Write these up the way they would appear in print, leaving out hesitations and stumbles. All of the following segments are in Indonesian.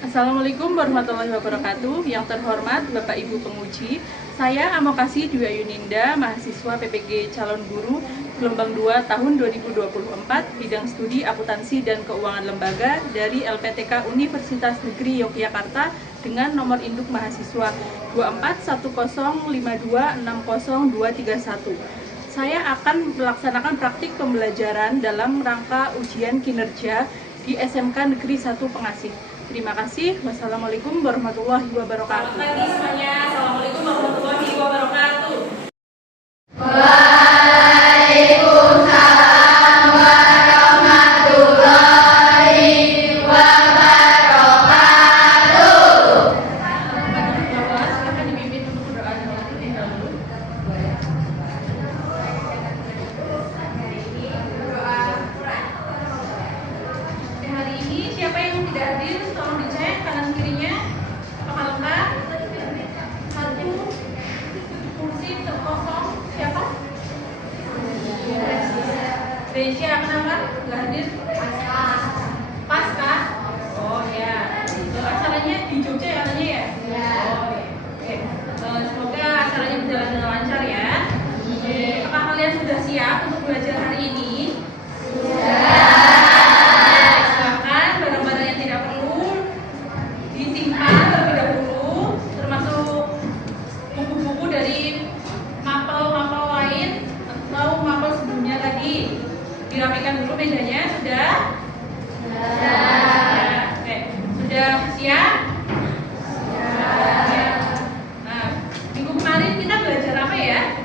Assalamualaikum warahmatullahi wabarakatuh. Yang terhormat Bapak Ibu penguji, saya Amokasi Dwi Ayuninda, mahasiswa PPG Calon Guru Gelombang 2 tahun 2024, bidang studi akuntansi dan keuangan lembaga dari LPTK Universitas Negeri Yogyakarta dengan nomor induk mahasiswa 24105260231. Saya akan melaksanakan praktik pembelajaran dalam rangka ujian kinerja di SMK Negeri 1 Pengasih. Terima kasih. Wassalamualaikum warahmatullahi wabarakatuh. Selamat pagi semuanya. Assalamualaikum warahmatullahi wabarakatuh. Waalaikumsalam warahmatullahi wabarakatuh. Silakan dipimpin untuk berdoa terlebih dahulu. Hari ini siapa yang tidak hadir? Tolong dicek kanan kirinya. Apakah lengkap? Satu kursi terkosong. Siapa? Resia, kenapa? Nggak hadir? Pasca? Oh ya. Acaranya di Jogja ya katanya ya? Oh ya. Oke. Semoga acaranya berjalan dengan lancar ya. Apakah kalian sudah siap untuk belajar hari ini? Silakan barang-barang yang tidak perlu disimpan terlebih dahulu, termasuk buku-buku dari mapel-mapel lain atau mapel sebelumnya tadi. Dirapikan dulu mejanya, sudah? Ya, oke. Sudah siap? Oke. Nah, minggu kemarin kita belajar apa ya?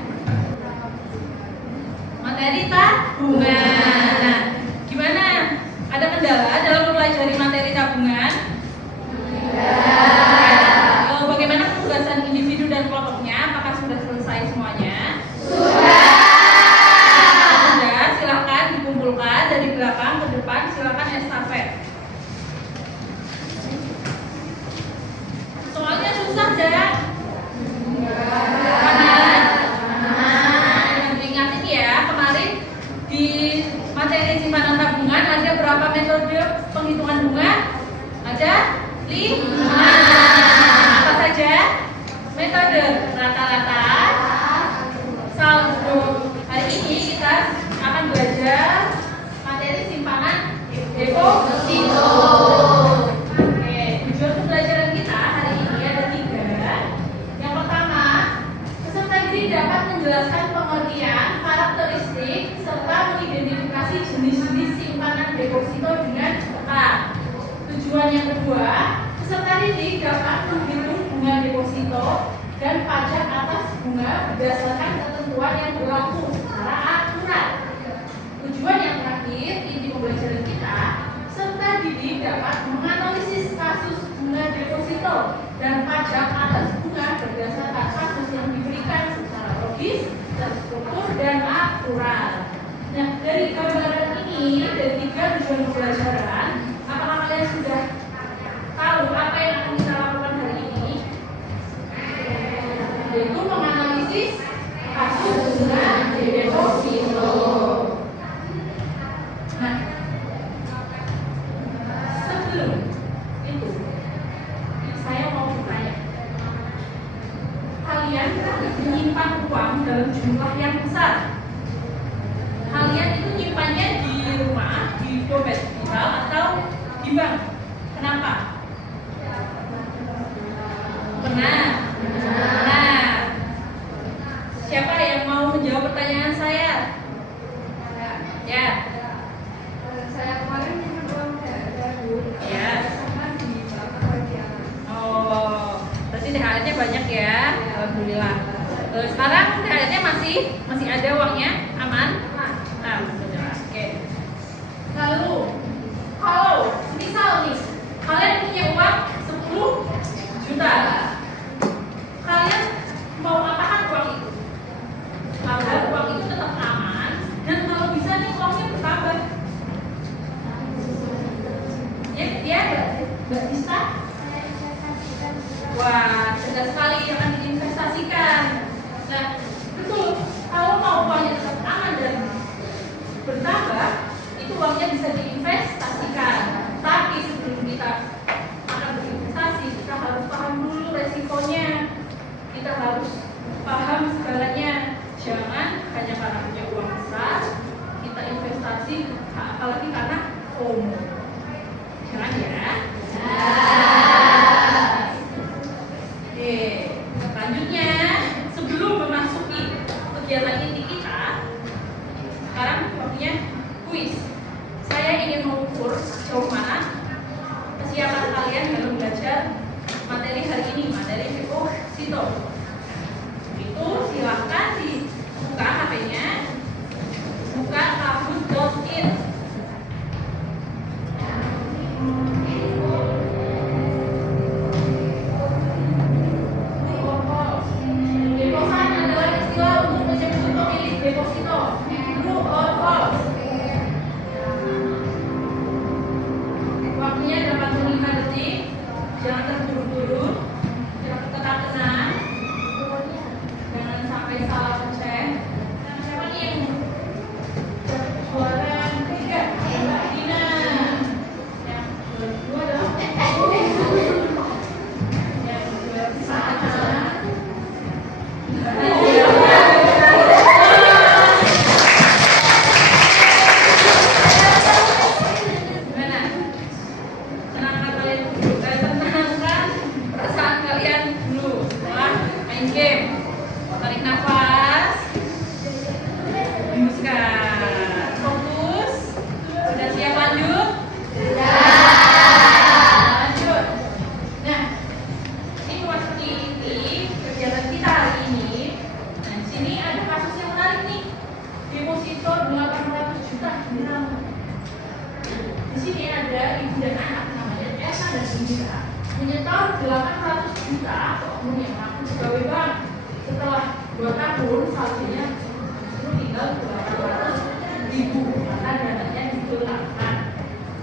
Materi tabungan. Nah, gimana? Ada kendala dalam mempelajari materi tabungan? Bagaimana penugasan individu dan kelompoknya? Apakah sudah selesai semuanya? Sudah, silakan dikumpulkan dari belakang ke depan, silakan estafet. Soalnya susah dan ingatin ya, kemarin di materi simpanan tabungan ada berapa metode penghitungan bunga? Ada 5. Apa saja? Metode rata-rata, saldo. Hari ini kita akan belajar materi simpanan deposito. Oke, tujuan pembelajaran kita hari ini ada 3. Yang pertama, peserta didik dapat menjelaskan pengertian, karakteristik, serta mengidentifikasi jenis-jenis simpanan deposito dengan cepat. Tujuan yang kedua, peserta didik dapat menghitung bunga deposito dan pajak atas bunga berdasarkan ketentuan yang berlaku secara akurat. Tujuan yang terakhir, inti pembelajaran kita, peserta didik dapat menganalisis kasus bunga deposito dan pajak atas bunga berdasarkan kasus yang diberikan secara logis, terstruktur, dan akurat. Nah, dari gambaran ini, dari 3 tujuan pembelajaran, apakah kalian sudah tahu apa yang akan kita lakukan hari ini? Yaitu menganalisis kasus bunga deposito. Nah, sebelum itu, saya mau bertanya, kalian menyimpan uang dalam jumlah yang besar. Kalian itu nyimpannya di rumah, di dompet digital atau di bank? Kenapa? Benar. Nah, siapa yang mau menjawab pertanyaan saya? Ya. Saya kemarin belum Ya. sama di bagian. Oh, berarti THR-nya banyak ya. Alhamdulillah. Sekarang THR-nya masih ada uangnya, aman? Nah, benar. Oke. Lalu, kalau misal nih, kalian punya uang 10 juta, kalian mau apakan uang itu? Agar uang itu tetap aman dan kalau bisa nih uangnya bertambah. Ya, Mbak Dista? Wah, cerdas sekali, akan diinvestasikan. Nah, betul. Kalau mau uangnya tetap aman dan bertambah, itu uangnya bisa diinvestasikan. Tapi sebelum persiapan kalian dalam belajar materi hari ini, materi deposito. Itu silahkan dibuka HP-nya, buka kahoot.in. Deposan adalah istilah untuk menyebut pemilik deposito. True or false? Waktunya 85 detik. Jangan terburu-buru. Tetap tenang. Jangan sampai salah pencet. Siapa nih yang suara ketiga? Mbak Dina. Yang kedua adalah yang bersama. Gimana? Tenangkan kalian dulu. Tenangkan perasaan kalian dulu setelah main game. Tarik nafas. Hembuskan. Fokus. Sudah siap lanjut? Lanjut. Nah, ini memasuki kegiatan kita hari ini. Nah, di sini ada kasus yang menarik nih. Deposito 800 juta. Di sini ada ibu dan anak namanya Esa dan Indira menyetor 800 juta ke oknum yang mengaku pegawai bank. Setelah 2 tahun saldonya justru tinggal 800.000 karena dananya digelapkan.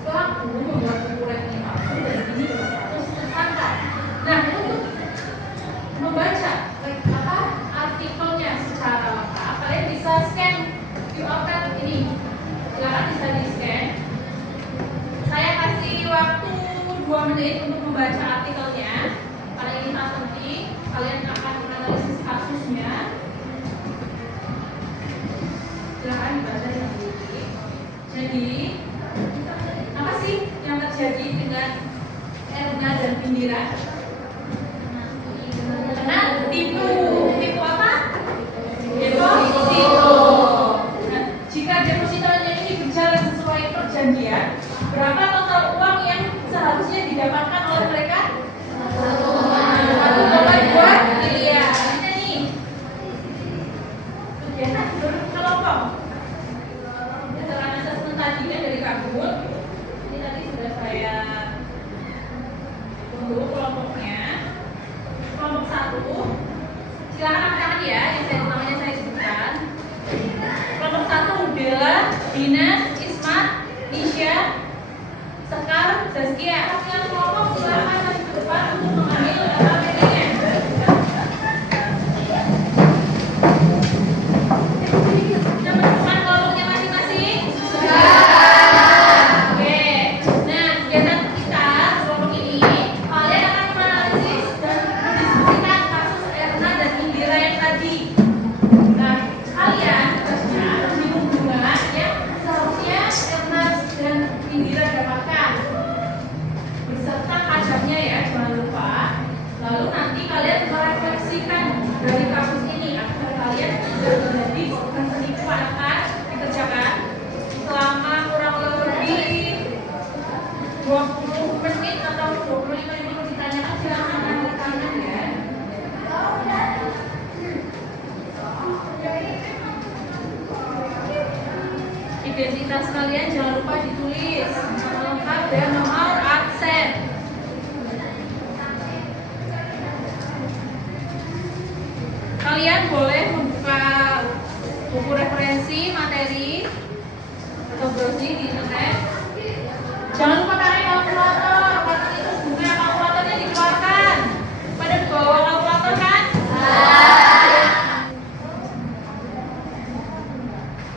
Pelaku membuat buku rekening palsu dan kini berstatus tersangka. Nah, untuk membaca artikelnya secara lengkap, kalian bisa scan QR code ini. Silakan bisa di scan. Saya kasih waktu 2 menit untuk membaca artikelnya. Karena ini sangat penting, kalian akan menganalisis kasusnya. Silakan dibaca dengan teliti. Jadi, apa sih yang terjadi dengan Erna dan Indira? Karena tipu apa? Deposito. Nah, jika depositonya ini berjalan sesuai perjanjian, berapa total uang yang seharusnya didapatkan oleh mereka? 1,2 miliar. Ini nih. Kegiatan berkelompok. Berdasarkan asesmen tadi dari Kahoot, ini tadi sudah saya tunggu kelompoknya. Kelompok 1, silakan angkat tangan ya, yang namanya saya sebutkan. Kelompok 1, Bella, Dina, Ismat, Nisha, Sekar, Zaskia. Kalian kelompok silakan maju ke depan untuk mengambil materi-nya. Sudah menemukan kelompoknya masing-masing? Oke. Nah, kegiatan kita kelompok ini, kalian akan menganalisis dan mendiskusikan kasus Erna dan Indira yang tadi. Nah, kalian tugasnya menghitung bunga yang seharusnya Erna dan Indira dapatkan beserta pajaknya ya, jangan lupa. Lalu nanti kalian merefleksikan dari kasus ini agar kalian tidak menjadi korban penipuan. Akan dikerjakan selama kurang lebih 20 menit atau 25 menit. Ditanyakan silakan angkat tangan ya. Identitas kalian jangan lupa ditulis, nama lengkap dan nomor absen. Kalian boleh membuka buku referensi materi atau browsing di internet. Jangan lupa pakai kalkulator. Karena itu bunga kalkulatornya dikeluarkan. Pada bawa kalkulator kan?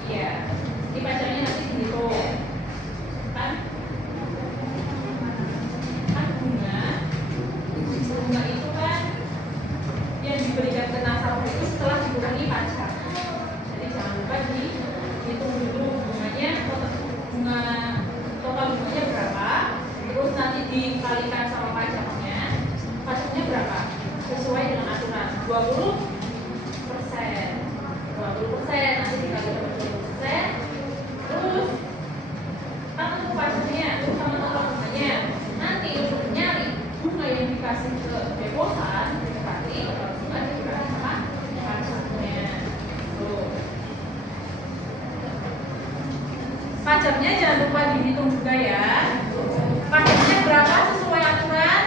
Iya. Ini pacarnya nanti dihitung. Kan? Bunga itu kan yang diberikan ke nasabah itu setelah dikurangi pajak. Jadi jangan lupa dihitung dulu bunganya, bunga total bunganya berapa, terus nanti dikalikan sama pajaknya. Pajaknya berapa? Sesuai dengan aturan 20%. 20% nanti dikali sama 20%. Terus kan untuk pajaknya, terus sama total bunganya. Nanti untuk juga ya. Pajaknya berapa sesuai aturan?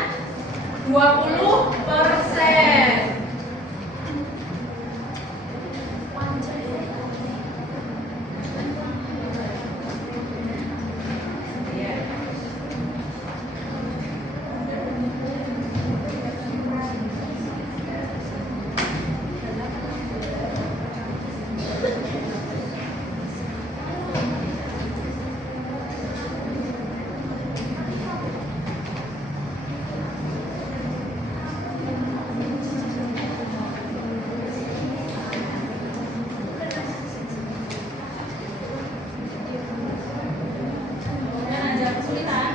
20%. Dan ada kesulitan.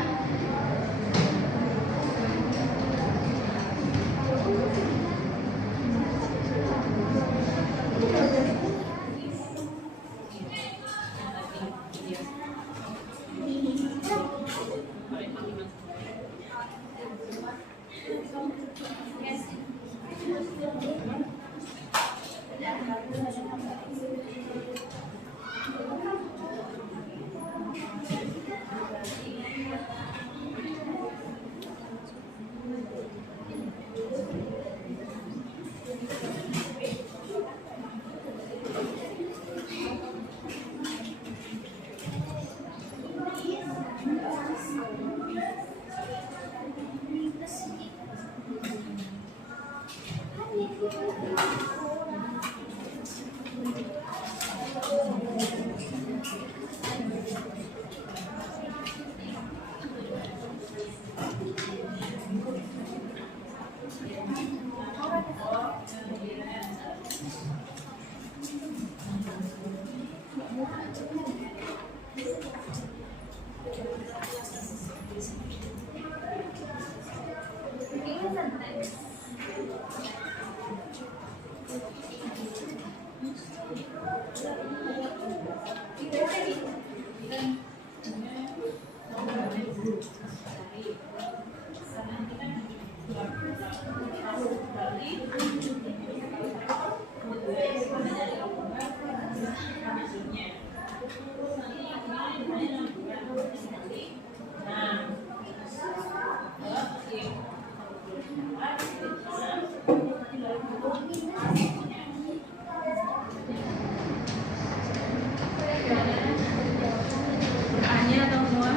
Bertanya atau mau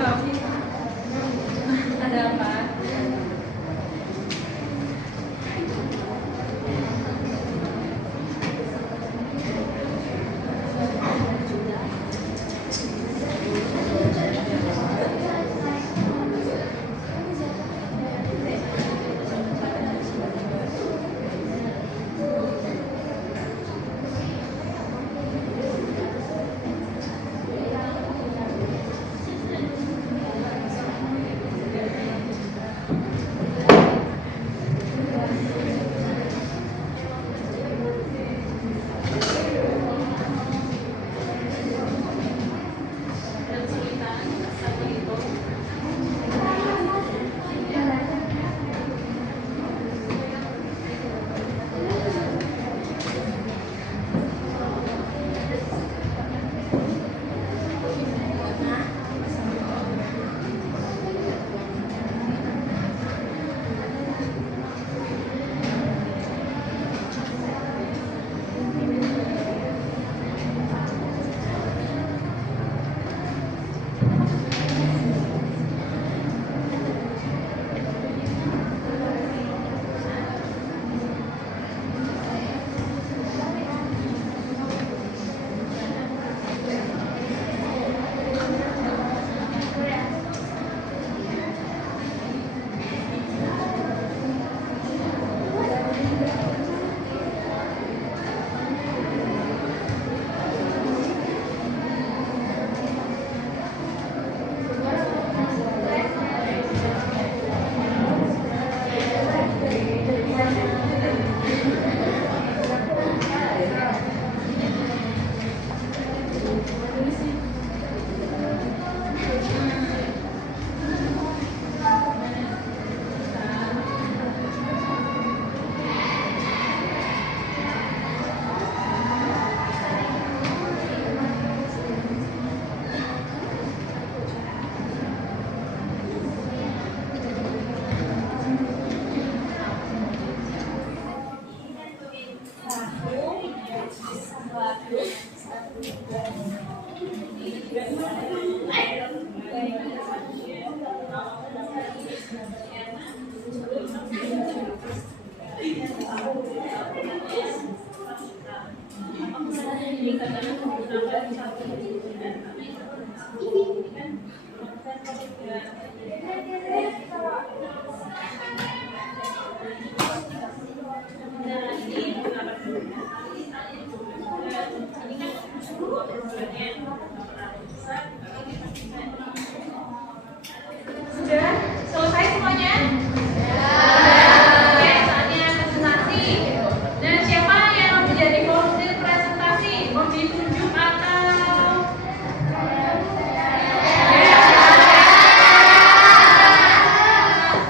ada apa? Sudah selesai semuanya? Oke, saatnya presentasi. Dan siapa yang mau menjadi volunteer presentasi? Mau ditunjuk atau?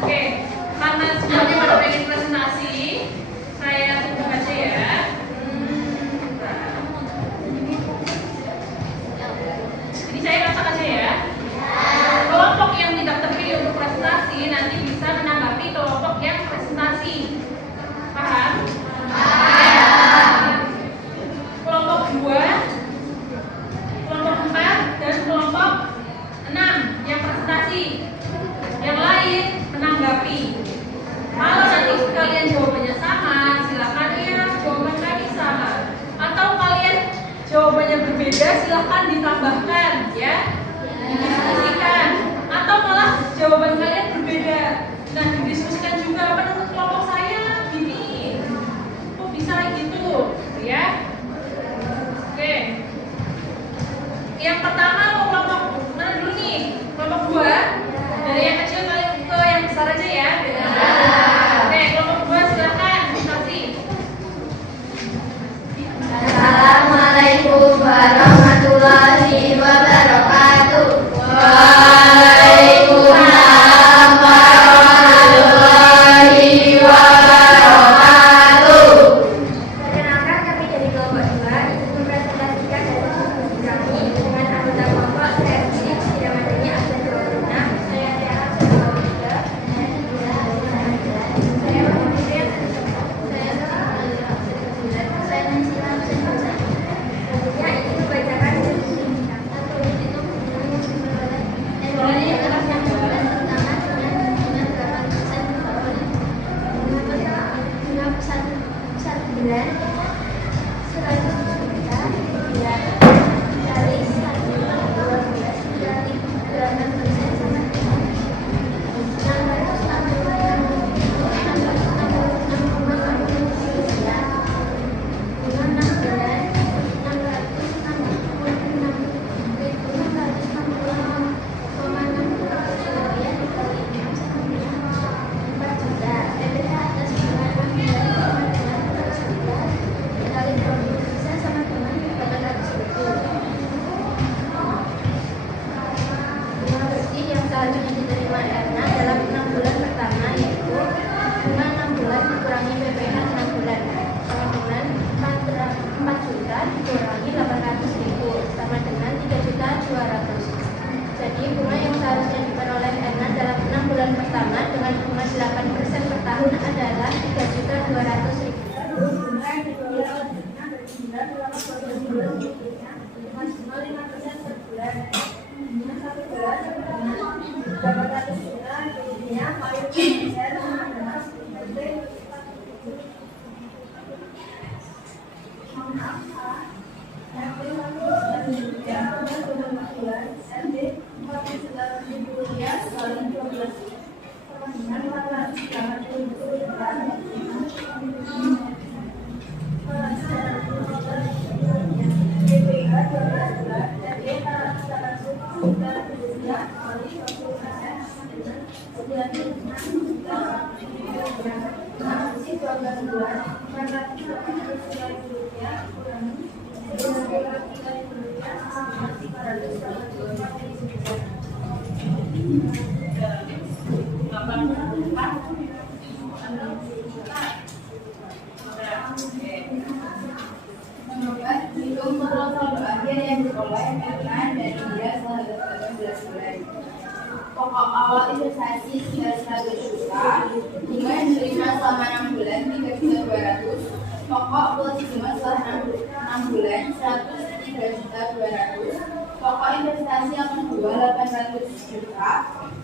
Oke, karena semuanya pada pengen presentasi, saya tunjuk aja ya. Jadi saya masak aja ya. Kelompok yang tidak terpilih untuk presentasi nanti bisa menanggapi kelompok yang presentasi. Paham? Kelompok 2, kelompok 4, dan kelompok 6 yang presentasi. Yang lain menanggapi. Kalau nanti kalian jawabannya sama, silakan ya jawaban kami sama. Atau kalian jawabannya berbeda, silakan ditambahkan ya. Didiskusikan. Atau malah jawaban kalian berbeda. Nah, didiskusikan juga menurut kelompok saya gini. Kok bisa gitu, ya? Oke. Yang pertama mau kelompok mana dulu nih? Kelompok 2. Dari yang kecil ke yang besar aja ya. Oke, kelompok 2 silakan presentasi. Assalamualaikum warahmatullahi wabarakatuh. Waalaikumsalam warahmatullahi wabarakatuh. Perkenalkan, kami dari kelompok 2 mempresentasikan dari studi kami dengan anggota kelompok saya Siramadani absen 26, saya Tiara 23, saya Muhammad, saya Nansila absen 21. Selanjutnya ini membacakan selanjutnya diterima Erna dalam 6 bulan pertama, yaitu bunga 6 bulan dikurangi PPh 6 bulan sama dengan 4 juta dikurangi 800.000 sama dengan 3.200.000. Jadi bunga yang seharusnya diperoleh Erna dalam 6 bulan pertama dengan bunga 8% per tahun adalah 3.200.000. Bunga yang diperoleh Erna berjumlah dalam 12 bulan maksimal 5% per bulan. Bunga 1 bulan dapat juta, jadinya paling besar adalah pokok awal investasi sudah 100 juta, bunga yang diterima selama 6 bulan 3.200.000, pokok plus bunga setelah 6 bulan 103.200.000, pokok investasi yang kedua 800 juta,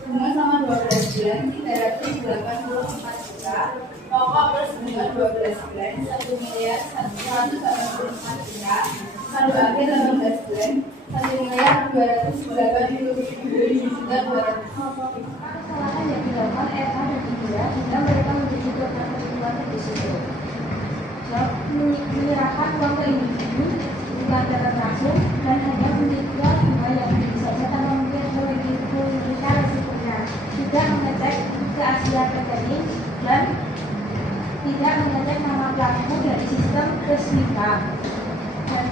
bunga selama 12 bulan 384 juta, pokok plus bunga 12 bulan 1.185 juta, saldo akhir 18 bulan 1.287 juta 200. Kesalahan yang dilakukan RH dan Indira hingga mereka menuju ke ketentuan di situ. Jawab, menyerahkan uang ke individu bukan dana langsung dan hanya menyediakan bunga yang tinggi saja tanpa memiliki resikonya. Juga mengecek keaslian rekening dan tidak mengecek nama pelaku dari sistem resmi bank. Dan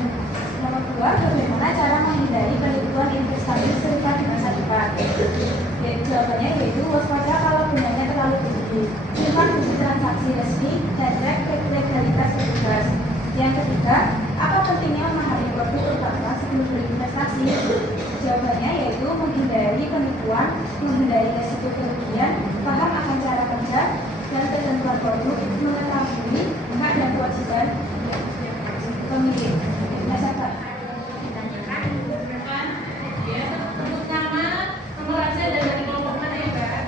nomor 2, bagaimana cara menghindari penipuan investasi serikat di masa depan? Jawabannya yaitu waspada kalau bunganya terlalu tinggi. Simpan bukti transaksi resmi dan cek legalitas petugas. Yang ketiga, apa pentingnya memahami produk utama sebelum berinvestasi? Jawabannya yaitu menghindari penipuan, menghindari resiko kerugian, paham akan cara kerja dan ketentuan produk, mengetahui hak dan kewajiban pemilik. Nasabah. Sebut nama, nomor absen dan dari kelompok mana ya, Mbak?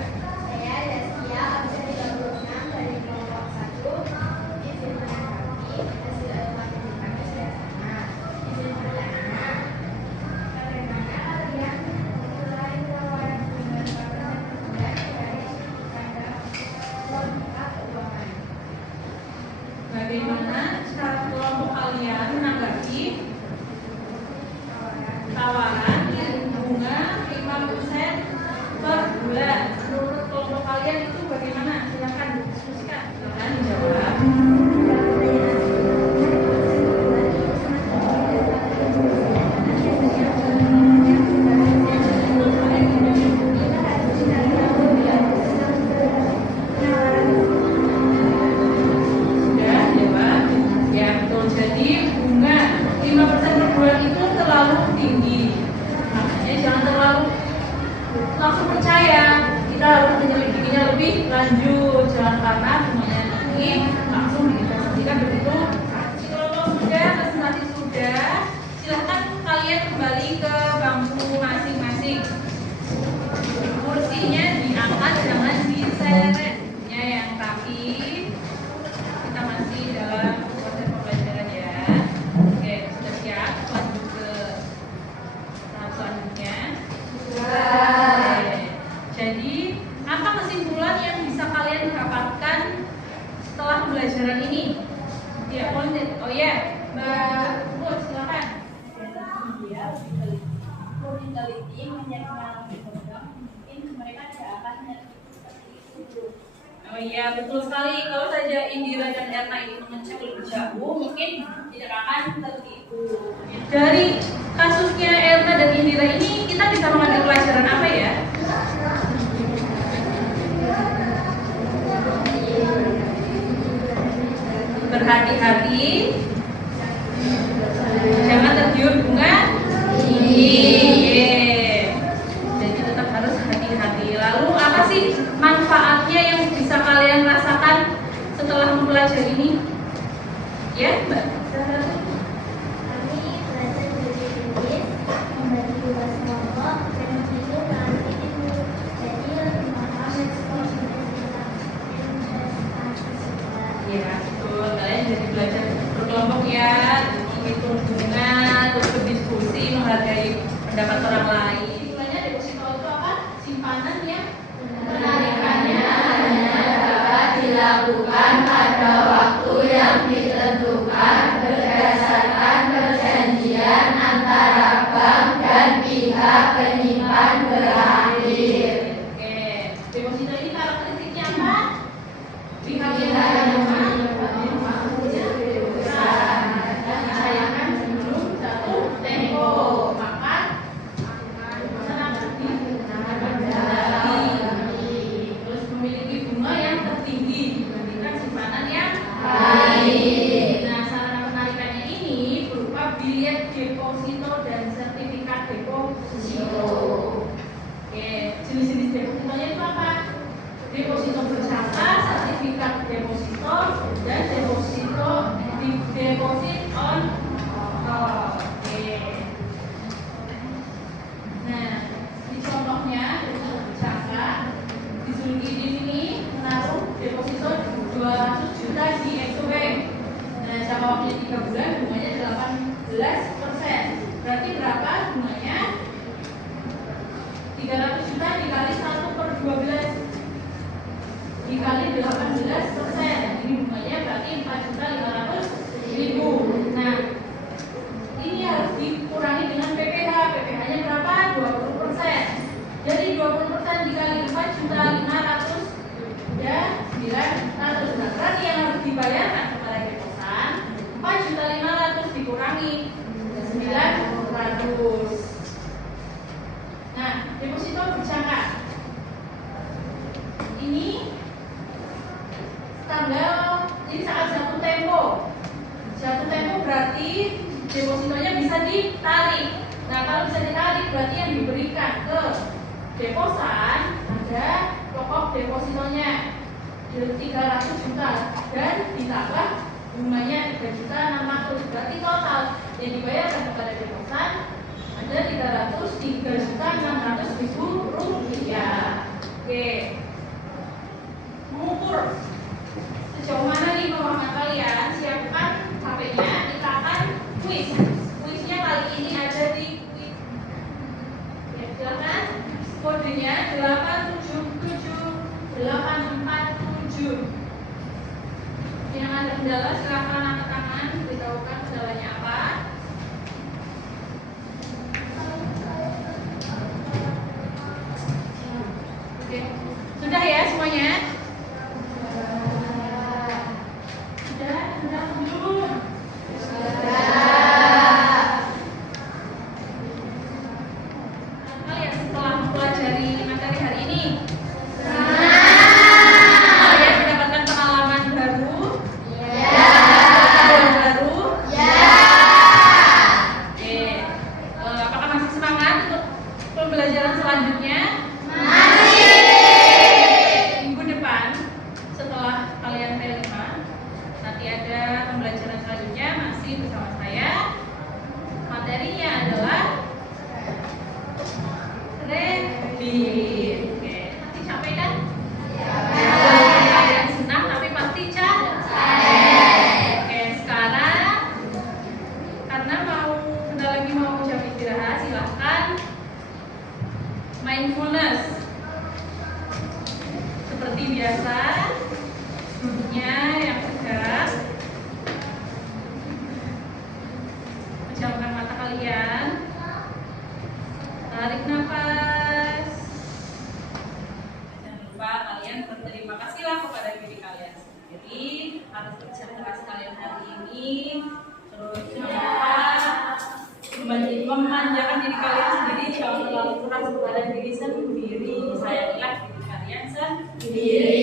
Saya Destia, absen 36 dari kelompok 1. Izin menanggapi hasil evaluasi kami sudah sama. Izin bertanya, bagaimana kalian menilai tawaran bunga 4% dari pada logika keuangan? Bagaimana cara kelompok kalian menanggapi tawaran yang bunga 5% per bulan? Menurut kelompok kalian itu bagaimana? Silakan diskusikan. Silakan dijawab. Sudah jawab. Ya betul. Jadi bunga 5% per bulan itu terlalu tinggi. Makanya jangan terlalu langsung percaya. Kita harus menyelidikinya lebih lanjut. Jangan karena bunganya tinggi langsung diinvestasikan begitu. Kalau sudah, presentasi sudah, silahkan kalian kembali ke bangku masing-masing. Kursinya diangkat, jangan diseret. Ya, yang rapi. Kita masih dalam proses pembelajaran ya. Oke, sudah siap? Lanjut ke tahap selanjutnya. Oke. Jadi, apa kesimpulan yang bisa kalian dapatkan setelah pembelajaran ini? Ya, oh ya, Mbak Ruth, silakan. Dia lebih teliti menyiapkan program, mungkin mereka tidak akan menyakiti seperti itu. Oh iya, betul sekali. Kalau saja Indira dan Erna itu mengecek lebih jauh, mungkin tidak akan tertipu. Dari kasusnya Erna dan Indira ini, kita bisa mengambil pelajaran apa ya? Berhati-hati, jangan tergiur bunga tinggi. Jadi tetap harus hati-hati. Lalu apa sih manfaatnya yang bisa kalian rasakan setelah mempelajari ini? Ya, Mbak. Kami belajar lebih kritis, membagi tugas kelompok, dan begitu nanti itu jadi lebih paham respons investasi. Ya, betul. Kalian jadi belajar berkelompok ya, menghitung bunga, terus berdiskusi, menghargai pendapat orang lain. Istilahnya deposito itu apa? Simpanan yang penarikannya hanya dapat dilakukan pada waktu yang ditentukan berdasarkan perjanjian antara bank dan pihak penyimpan berakhir. Oke, deposito ini karakteristiknya apa? Pihak yang disayangkan sebelum jatuh tempo, maka terus memiliki bunga yang tertinggi dibandingkan simpanan yang lain. Nah, sarana penarikannya ini berupa bilet deposito dan sertifikat deposito. Oke, jenis-jenis depositonya itu apa? Deposito berjangka, sertifikat deposito, dan deposito deposit on. Oke. Nah, di contohnya deposito berjangka jangka waktunya 3 bulan, bunganya 18%. Berarti berapa bunganya? 300 juta dikali 1/12 dikali 18%. Ini bunganya berarti 4.500.000. Nah, ini harus dikurangi dengan PPh. PPh-nya berapa? 20%. Jadi 20% dikali 4.500.000 ya 900. Nah, berarti yang harus dibayarkan kepada deposan 4.500.000 dikurangi 900. Nah, deposito berjangka. Ini tanggal, ini saat jatuh tempo. Jatuh tempo berarti depositonya bisa ditarik. Nah, kalau bisa ditarik berarti yang diberikan ke deposan ada pokok depositonya 300 juta dan ditambah bunganya 3.600.000. Berarti total yang dibayarkan kepada deposan ada 303.600.000 rupiah. Oke. Mengukur sejauh mana nih pemahaman kalian, siapkan HP-nya, kita akan kuis. Kuisnya kali ini ada di kuis. Ya, silakan. Kodenya 877847. Yang ada kendala silakan angkat tangan, beritahukan kendalanya apa. Oke, sudah ya semuanya? Sudah belum? Kalian setelah mempelajari materi hari ini, kalian mendapatkan pengalaman baru? Pengalaman baru? Oke, apakah masih semangat untuk pembelajaran selanjutnya? Minggu depan setelah kalian terima, nanti ada pembelajaran selanjutnya masih bersama saya. Materinya adalah kredit. Oke, nanti capek kan? Kalian senang tapi pasti capek. Oke, sekarang karena bentar lagi mau jam istirahat, silahkan mindfulness. Seperti biasa, duduknya yang tegak, pejamkan mata kalian, tarik nafas. Jangan lupa kalian berterima kasihlah kepada diri kalian sendiri atas kerja keras kalian hari ini. Terus jangan lupa memanjakan diri kalian sendiri, jangan terlalu keras kepada diri sendiri. Sayangilah diri kalian sendiri.